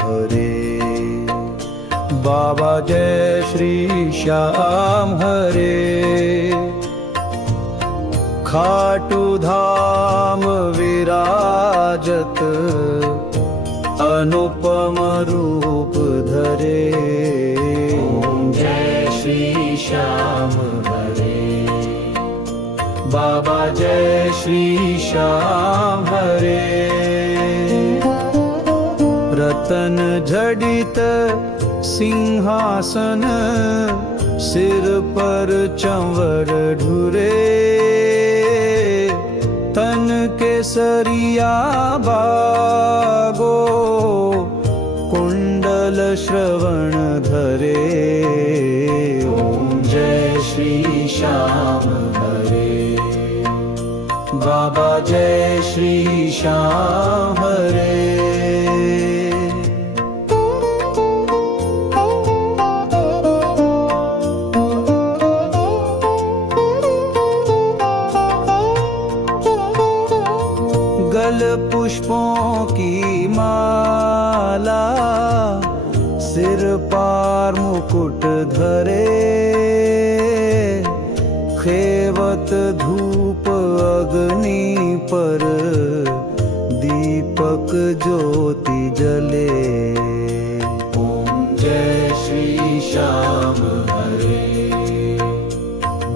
हरे। बाबा जय श्री श्याम हरे। खाटू धाम विराजत अनुपम रूप धरे। जय श्री श्याम हरे। बाबा जय श्री श्याम हरे। रतन जडित सिंहासन सिर पर चंवर ढुरे। तन केसरिया बागो कुंडल श्रवण धरे। ओम जय श्री श्याम हरे। बाबा जय श्री श्याम हरे। गल पुष्पों की माला सिर पार मुकुट धरे। खेवत धूप अग्नि पर दीपक ज्योति जले। ओम जय श्री श्याम हरे।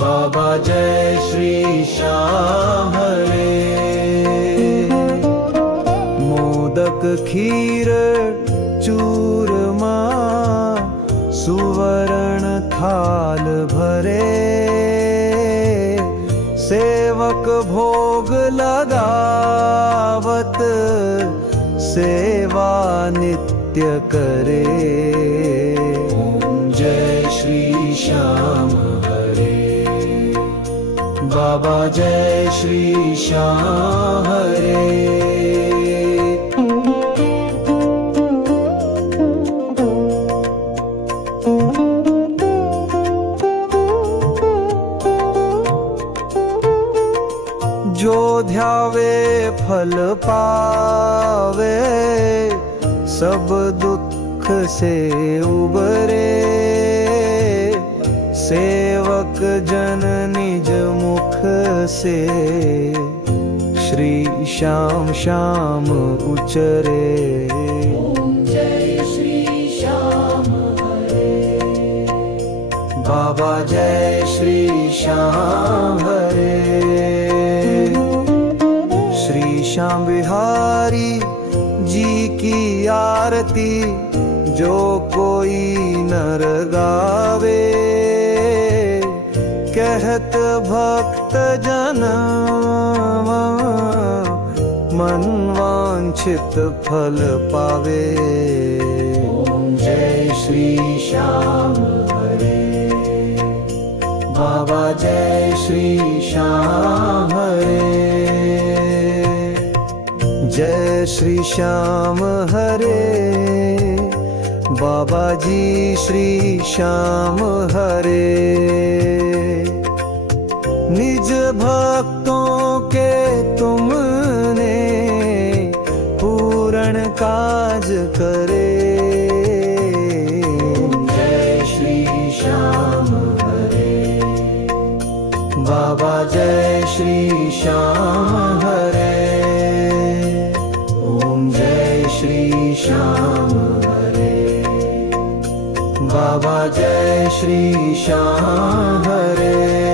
बाबा जय श्री श्याम हरे। मोदक खीर चूरमा सुवर्ण थाल भरे। सेवक भोग लगावत सेवा नित्य करे। ओम जय श्री श्याम हरे। बाबा जय श्री श्याम हरे। जो ध्यावे फल पावे सब दुख से उबरे। सेवक जन निज मुख से श्री श्याम श्याम उचरे। ओम जय श्री श्याम हरे। बाबा जय श्री श्याम हरे। श्री श्याम बिहारी जी की आरती जो कोई नर गावे। कहत भक्त जन मन वांछित फल पावे। ओम जय श्री श्याम हरे। बाबा जय श्री श्याम हरे। जय श्री श्याम हरे। बाबा जी श्री श्याम हरे। निज भक्तों के तुमने पूर्ण काज करे। जय श्री श्याम हरे। बाबा जय श्री श्याम हरे। ओम जय श्री श्याम हरे। बाबा जय श्री श्याम हरे।